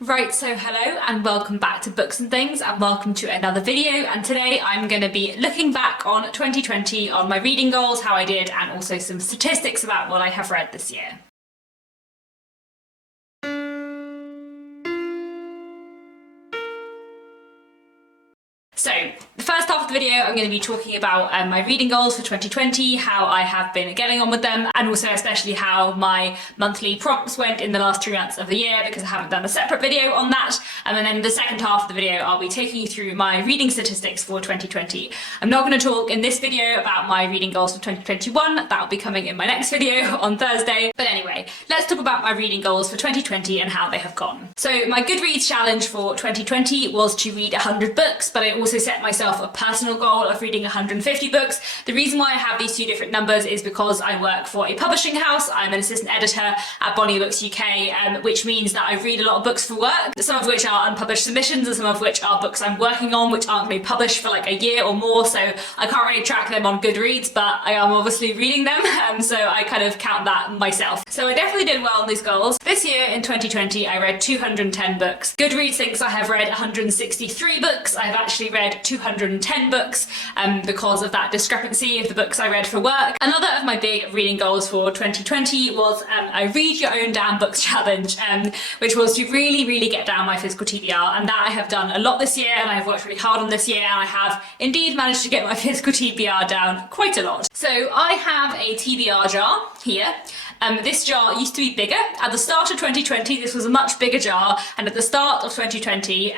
Right, so hello and welcome back to Books and Things, and welcome to another video. And today I'm going to be looking back on 2020 on my reading goals, how I did, and also some statistics about what I have read this year. So, the first half of the video I'm going to be talking about my reading goals for 2020, how I have been getting on with them, and also especially how my monthly prompts went in the last 3 months of the year, because I haven't done a separate video on that. And then in the second half of the video I'll be taking you through my reading statistics for 2020. I'm not going to talk in this video about my reading goals for 2021, that'll be coming in my next video on Thursday. But anyway, let's talk about my reading goals for 2020 and how they have gone. So my Goodreads challenge for 2020 was to read 100 books, but I also set myself a personal goal of reading 150 books. The reason why I have these two different numbers is because I work for a publishing house. I'm an assistant editor at Bonnie Books UK, which means that I read a lot of books for work, some of which are unpublished submissions and some of which are books I'm working on which aren't going to be published for like a year or more, so I can't really track them on Goodreads, but I am obviously reading them, so I kind of count that myself. So I definitely did well on these goals. This year in 2020 I read 210 books. Goodreads thinks I have read 163 books. I've actually read 210 books because of that discrepancy of the books I read for work. Another of my big reading goals for 2020 was a read your own damn books challenge, which was to really get down my physical TBR, and that I have done a lot this year, and I've worked really hard on this year, and I have indeed managed to get my physical TBR down quite a lot. So I have a TBR jar here. This jar used to be bigger. At the start of 2020 this was a much bigger jar, and at the start of 2020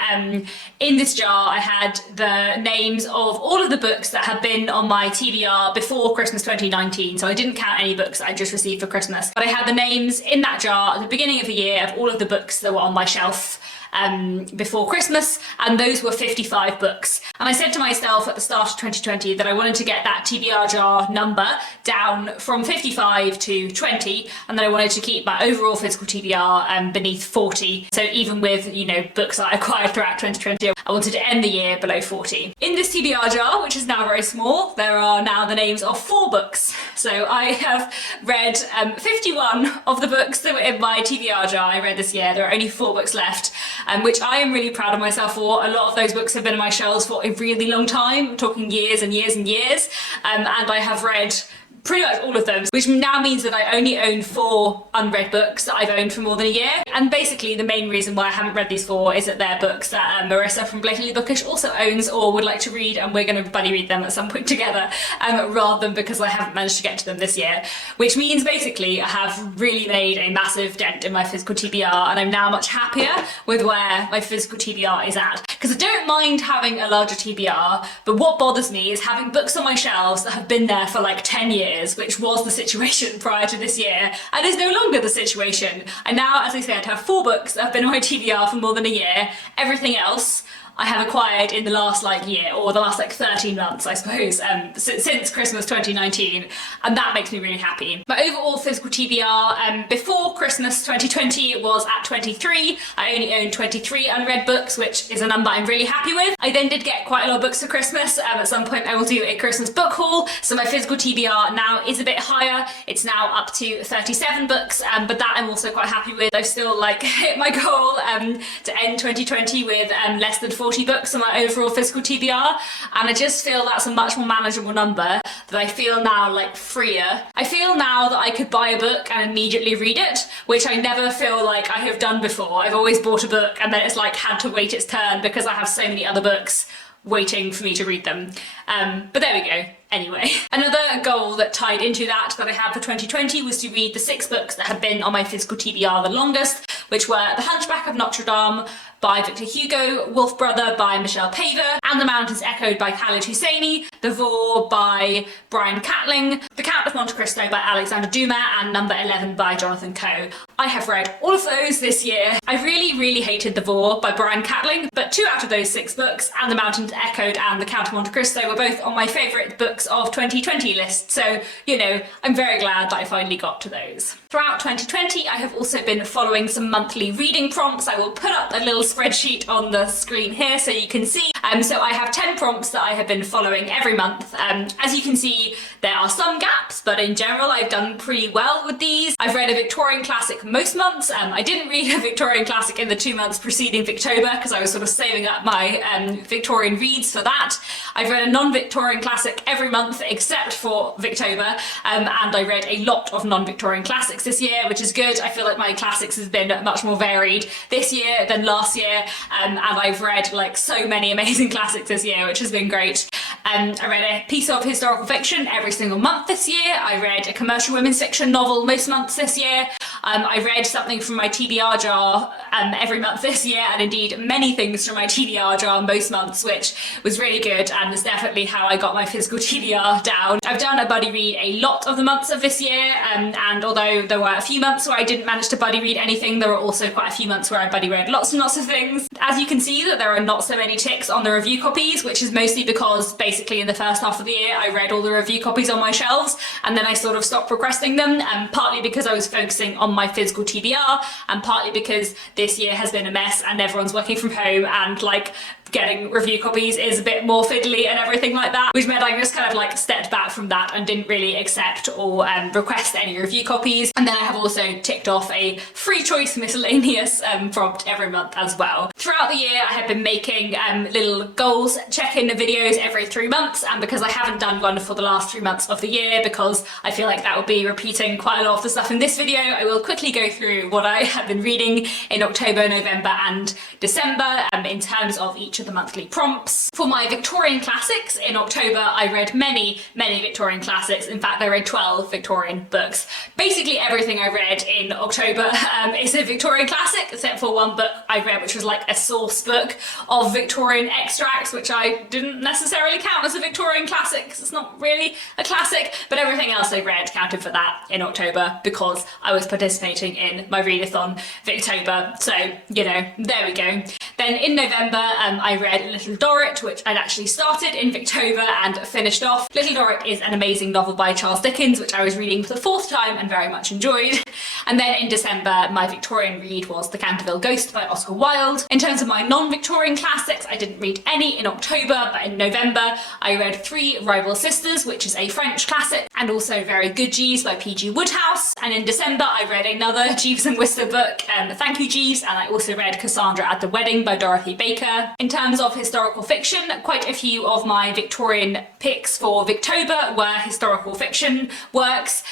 in this jar I had the names of all of the books that had been on my TBR before Christmas 2019, so I didn't count any books that I just received for Christmas, but I had the names in that jar at the beginning of the year of all of the books that were on my shelf before Christmas, and those were 55 books. And I said to myself at the start of 2020 that I wanted to get that TBR jar number down from 55 to 20, and that I wanted to keep my overall physical TBR beneath 40. So even with, you know, books that I acquired throughout 2020, I wanted to end the year below 40. In this TBR jar, which is now very small, there are now the names of 4 books. So I have read 51 of the books that were in my TBR jar I read this year. There are only 4 books left, which I am really proud of myself for. A lot of those books have been on my shelves for a really long time, I'm talking years and years and years, and I have read pretty much all of them, which now means that I only own 4 unread books that I've owned for more than a year. And basically the main reason why I haven't read these 4 is that they're books that Marissa from Blatantly Bookish also owns or would like to read, and we're going to buddy read them at some point together, rather than because I haven't managed to get to them this year. Which means basically I have really made a massive dent in my physical TBR, and I'm now much happier with where my physical TBR is at. Because I don't mind having a larger TBR, but what bothers me is having books on my shelves that have been there for like 10 years, which was the situation prior to this year, and is no longer the situation. And now, as I said, have 4 books that have been on my TBR for more than a year. Everything else I have acquired in the last year, or the last 13 months I suppose, since Christmas 2019, and that makes me really happy. My overall physical TBR before Christmas 2020 was at 23. I only owned 23 unread books, which is a number I'm really happy with. I then did get quite a lot of books for Christmas. At some point I will do a Christmas book haul, so my physical TBR now is a bit higher. It's now up to 37 books, but that I'm also quite happy with. I've still hit my goal to end 2020 with less than 40 books on my overall physical TBR, and I just feel that's a much more manageable number, that I feel now freer. I feel now that I could buy a book and immediately read it, which I never feel like I have done before. I've always bought a book and then it's had to wait its turn because I have so many other books waiting for me to read them. But there we go. Anyway, another goal that tied into that I had for 2020 was to read the 6 books that had been on my physical TBR the longest, which were The Hunchback of Notre Dame by Victor Hugo, Wolf Brother by Michelle Paver, And the Mountains Echoed by Khaled Hosseini, The Vor by Brian Catling, The Count of Monte Cristo by Alexander Dumas, and Number 11 by Jonathan Coe. I have read all of those this year. I really hated The Vor by Brian Catling, but 2 out of those 6 books, And the Mountains Echoed and The Count of Monte Cristo, were both on my favourite books of 2020 list, so you know, I'm very glad that I finally got to those. Throughout 2020 I have also been following some monthly reading prompts. I will put up a little spreadsheet on the screen here so you can see. So I have 10 prompts that I have been following every month. As you can see, there are some gaps gaps, but in general I've done pretty well with these. I've read a Victorian classic most months. I didn't read a Victorian classic in the 2 months preceding Victober because I was sort of saving up my Victorian reads for that. I've read a non-Victorian classic every month except for Victober, and I read a lot of non-Victorian classics this year, which is good. I feel like my classics has been much more varied this year than last year, and I've read like so many amazing classics this year, which has been great. I read a piece of historical fiction every single month this year. I read a commercial women's fiction novel most months this year. I read something from my TBR jar every month this year, and indeed many things from my TBR jar most months, which was really good and is definitely how I got my physical TBR down. I've done a buddy read a lot of the months of this year, and although there were a few months where I didn't manage to buddy read anything, there were also quite a few months where I buddy read lots and lots of things. As you can see, that there are not so many ticks on the review copies, which is mostly because basically in the first half of the year I read all the review copies on my shelves, and then I sort of stopped progressing them, partly because I was focusing on my physical TBR, and partly because this year has been a mess and everyone's working from home, and like getting review copies is a bit more fiddly and everything like that, which meant I just kind of like stepped back from that and didn't really accept or request any review copies. And then I have also ticked off a free choice miscellaneous prompt every month as well. Throughout the year I have been making little goals check-in videos every 3 months, and because I haven't done one for the last 3 months of the year, because I feel like that would be repeating quite a lot of the stuff in this video, I will quickly go through what I have been reading in October, November and December in terms of each of the monthly prompts. For my Victorian classics in October, I read many Victorian classics. In fact, I read 12 Victorian books. Basically everything I read in October is a Victorian classic, except for one book I read which was like a source book of Victorian extracts, which I didn't necessarily count as a Victorian classic because it's not really a classic, but everything else I read counted for that in October because I was participating in my readathon Victober. So, you know, there we go. Then in November, I read Little Dorrit, which I'd actually started in Victober and finished off. Little Dorrit is an amazing novel by Charles Dickens, which I was reading for the 4th time and very much enjoyed. And then in December, my Victorian read was The Canterville Ghost by Oscar Wilde. In terms of my non-Victorian classics, I didn't read any in October, but in November, I read 3 Rival Sisters, which is a French classic, and also Very Good Jeeves by P.G. Wodehouse. And in December, I read another Jeeves and Wooster book, Thank You Jeeves, and I also read Cassandra at the Wedding by Dorothy Baker. In terms of historical fiction, quite a few of my Victorian picks for Victober were historical fiction works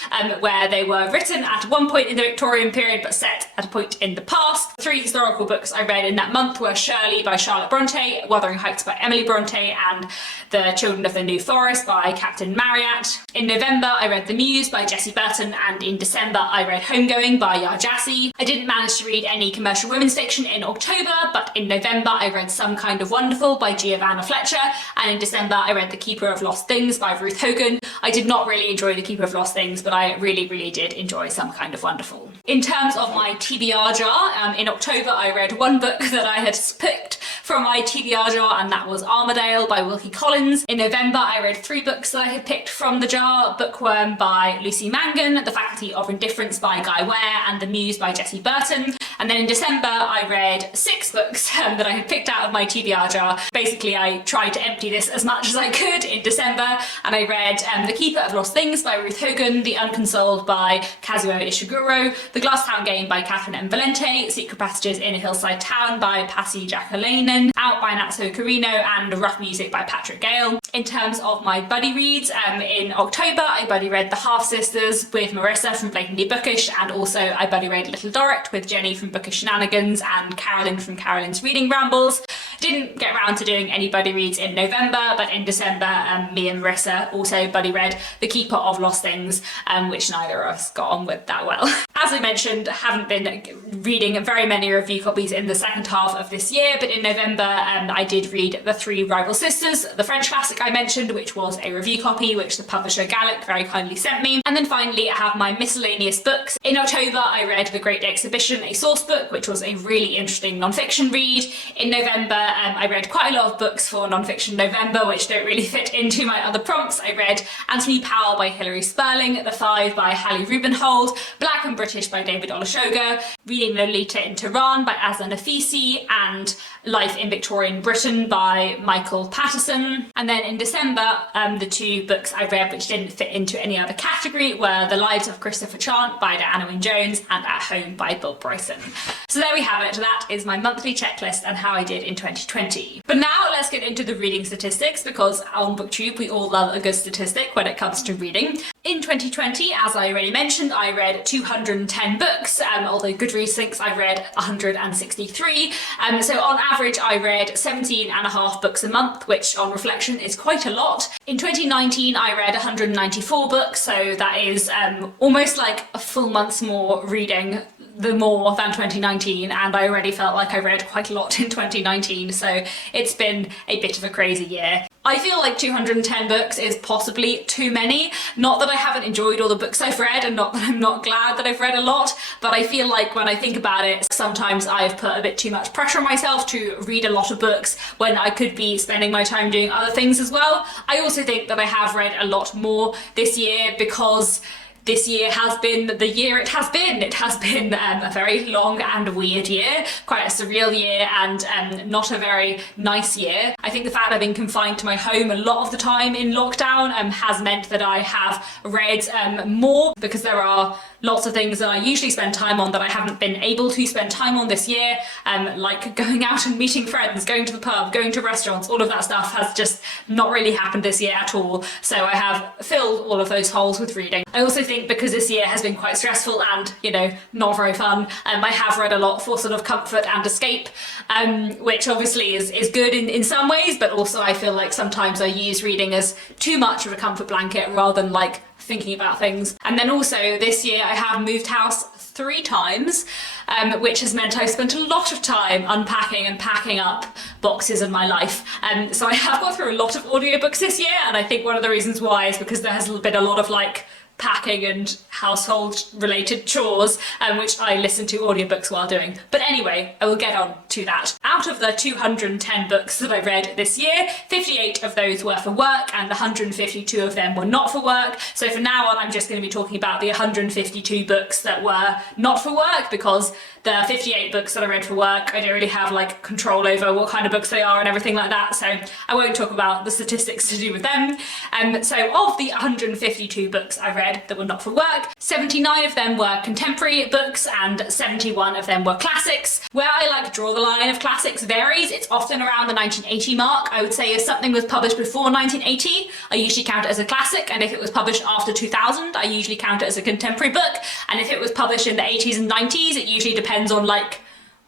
where they were written at one point in the Victorian period but set at a point in the past. 3 historical books I read in that month were Shirley by Charlotte Bronte, Wuthering Heights by Emily Bronte, and The Children of the New Forest by Captain Marryat. In November, I read The Muse by Jessie Burton, and in December, I read Homegoing by Yaa Gyasi. I didn't manage to read any commercial women's fiction in October, but in November, I read Some Kind of Wonderful by Giovanna Fletcher, and in December, I read The Keeper of Lost Things by Ruth Hogan. I did not really enjoy The Keeper of Lost Things, but I really did enjoy Some Kind of Wonderful. In terms of my TBR jar, in October, I read one book that I had picked from my TBR jar, and that was Armadale by Wilkie Collins. In November, I read 3 books that I had picked from the jar: Bookworm by Lucy Mangan, The Faculty of Indifference by Guy Ware, and The Muse by Jessie Burton. And then in December, I read 6 books that I had picked out of my TBR jar. Basically, I tried to empty this as much as I could in December, and I read The Keeper of Lost Things by Ruth Hogan, The Unconsoled by Kazuo Ishiguro, The Glasstown Game by Catherine M. Valente, Secret Passages in a Hillside Town by Pasi Jacolainen, Out by Natsuo Carino, and Rough Music by Patrick Gale. In terms of my buddy reads, in October, I buddy read The Half Sisters with Marissa from Blatantly Bookish, and also I buddy read Little Dorrit with Jenny from Bookish Shenanigans and Carolyn from Carolyn's Reading Rambles. Didn't get around to doing any buddy reads in November, but in December, me and Marissa also buddy read The Keeper of Lost Things, which neither of us got on with that well. As I mentioned, I haven't been reading very many review copies in the second half of this year, but in November I did read The 3 Rival Sisters, the French classic I mentioned, which was a review copy which the publisher Gallic very kindly sent me. And then finally I have my miscellaneous books. In October I read The Great Exhibition, a source book, which was a really interesting non-fiction read. In November I read quite a lot of books for non-fiction November which don't really fit into my other prompts. I read Anthony Powell by Hilary Sperling, The Five by Hallie Rubenhold, Black and British British by David Olusoga, Reading Lolita in Tehran by Aslan Nafisi, and Life in Victorian Britain by Michael Patterson. And then in December, the two books I read which didn't fit into any other category were The Lives of Christopher Chant by Diana Wynne Jones and At Home by Bill Bryson. So there we have it. That is my monthly checklist and how I did in 2020. But now let's get into the reading statistics, because on Booktube we all love a good statistic when it comes to reading. In 2020, as I already mentioned, I read 210 books, although Goodreads thinks I read 163. So on average, I read 17 and a half books a month, which on reflection is quite a lot. In 2019, I read 194 books, so that is almost like a full month's more reading more than 2019, and I already felt like I read quite a lot in 2019, so it's been a bit of a crazy year. I feel like 210 books is possibly too many. Not that I haven't enjoyed all the books I've read, and not that I'm not glad that I've read a lot, but I feel like when I think about it, sometimes I've put a bit too much pressure on myself to read a lot of books when I could be spending my time doing other things as well. I also think that I have read a lot more this year because this year has been the year it has been. It has been a very long and weird year, quite a surreal year, and not a very nice year. I think the fact I've been confined to my home a lot of the time in lockdown has meant that I have read more, because there are lots of things that I usually spend time on that I haven't been able to spend time on this year, like going out and meeting friends, going to the pub, going to restaurants. All of that stuff has just not really happened this year at all. So I have filled all of those holes with reading. I also think because this year has been quite stressful and, you know, not very fun, I have read a lot for sort of comfort and escape, which obviously is good in some ways, but also I feel like sometimes I use reading as too much of a comfort blanket rather than like thinking about things. And then also this year I have moved house 3 times, which has meant I've spent a lot of time unpacking and packing up boxes in my life. So I have got through a lot of audiobooks this year, and I think one of the reasons why is because there has been a lot of like packing and household related chores, which I listen to audiobooks while doing. But anyway, I will get on to that. Out of the 210 books that I read this year, 58 of those were for work and 152 of them were not for work. So from now on, I'm just going to be talking about the 152 books that were not for work, because the 58 books that I read for work, I don't really have like control over what kind of books they are and everything like that, so I won't talk about the statistics to do with them. So of the 152 books I read that were not for work, 79 of them were contemporary books and 71 of them were classics. Where I like draw the line of classics varies. It's often around the 1980 mark. I would say if something was published before 1980, I usually count it as a classic, and if it was published after 2000, I usually count it as a contemporary book, and if it was published in the 80s and 90s, it usually depends on like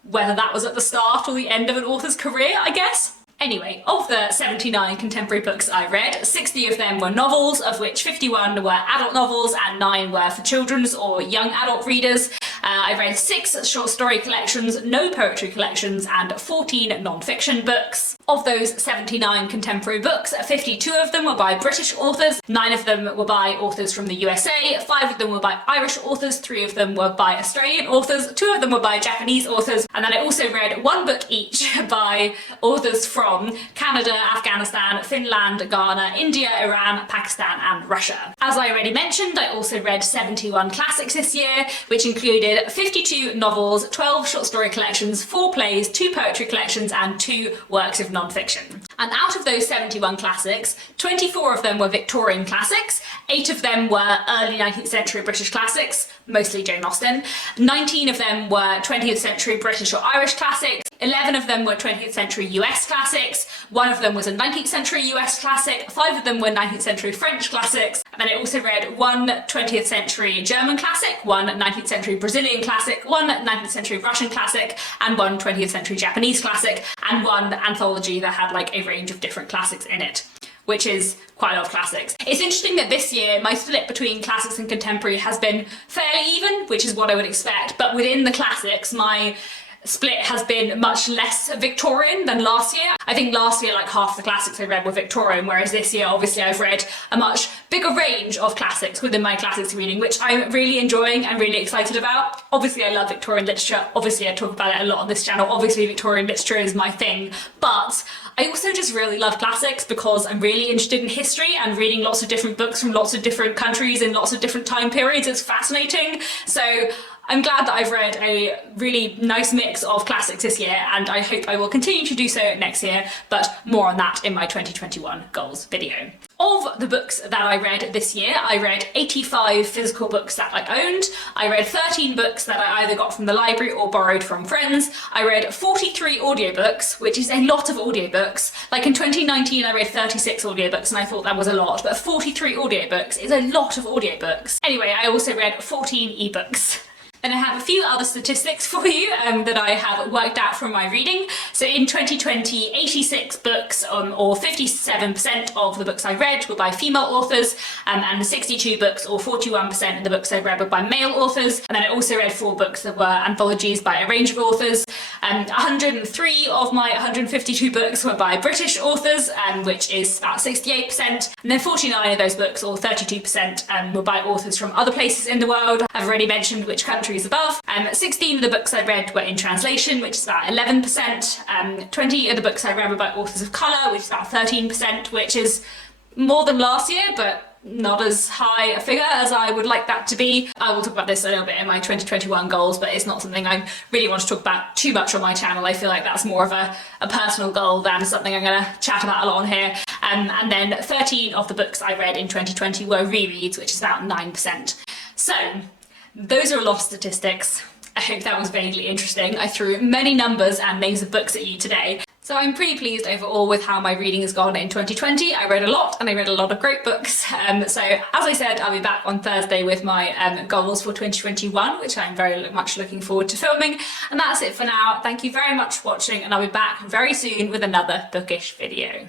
whether that was at the start or the end of an author's career, I guess. Anyway, of the 79 contemporary books I read, 60 of them were novels, of which 51 were adult novels and 9 were for children's or young adult readers. I read 6 short story collections, no poetry collections, and 14 non-fiction books. Of those 79 contemporary books, 52 of them were by British authors, 9 of them were by authors from the USA, 5 of them were by Irish authors, 3 of them were by Australian authors, 2 of them were by Japanese authors, and then I also read 1 book each by authors from Canada, Afghanistan, Finland, Ghana, India, Iran, Pakistan, and Russia. As I already mentioned, I also read 71 classics this year, which included 52 novels, 12 short story collections, 4 plays, 2 poetry collections, and 2 works of non-fiction. And out of those 71 classics, 24 of them were Victorian classics, 8 of them were early 19th century British classics, mostly Jane Austen, 19 of them were 20th century British or Irish classics, 11 of them were 20th century US classics, 1 of them was a 19th century US classic, 5 of them were 19th century French classics, and then I also read 1 20th century German classic, 1 19th century Brazilian classic, 1 19th century Russian classic, and 1 20th century Japanese classic, and 1 anthology that had like a range of different classics in it, which is quite a lot of classics. It's interesting that this year my split between classics and contemporary has been fairly even, which is what I would expect, but within the classics my split has been much less Victorian than last year. I think last year like half the classics I read were Victorian, whereas this year obviously I've read a much bigger range of classics within my classics reading, which I'm really enjoying and really excited about. Obviously I love Victorian literature, obviously I talk about it a lot on this channel, obviously Victorian literature is my thing, but I also just really love classics because I'm really interested in history and reading lots of different books from lots of different countries in lots of different time periods. It's fascinating. So I'm glad that I've read a really nice mix of classics this year, and I hope I will continue to do so next year, but more on that in my 2021 goals video. Of the books that I read this year, I read 85 physical books that I owned. I read 13 books that I either got from the library or borrowed from friends. I read 43 audiobooks, which is a lot of audiobooks. Like in 2019, I read 36 audiobooks and I thought that was a lot, but 43 audiobooks is a lot of audiobooks. Anyway, I also read 14 ebooks. Then I have a few other statistics for you that I have worked out from my reading. So in 2020, 86 books, or 57% of the books I read were by female authors, and 62 books, or 41% of the books I read were by male authors. And then I also read 4 books that were anthologies by a range of authors. 103 of my 152 books were by British authors, which is about 68%. And then 49 of those books, or 32%, were by authors from other places in the world. I've already mentioned which countries above. 16 of the books I read were in translation, which is about 11%. 20 of the books I read were by authors of colour, which is about 13%, which is more than last year, but not as high a figure as I would like that to be. I will talk about this a little bit in my 2021 goals, but it's not something I really want to talk about too much on my channel. I feel like that's more of a personal goal than something I'm going to chat about a lot on here. And then 13 of the books I read in 2020 were rereads, which is about 9%. So those are a lot of statistics. I hope that was vaguely interesting. I threw many numbers and names of books at you today. So I'm pretty pleased overall with how my reading has gone in 2020. I read a lot and I read a lot of great books. So as I said, I'll be back on Thursday with my goals for 2021, which I'm very much looking forward to filming. And that's it for now. Thank you very much for watching, and I'll be back very soon with another bookish video.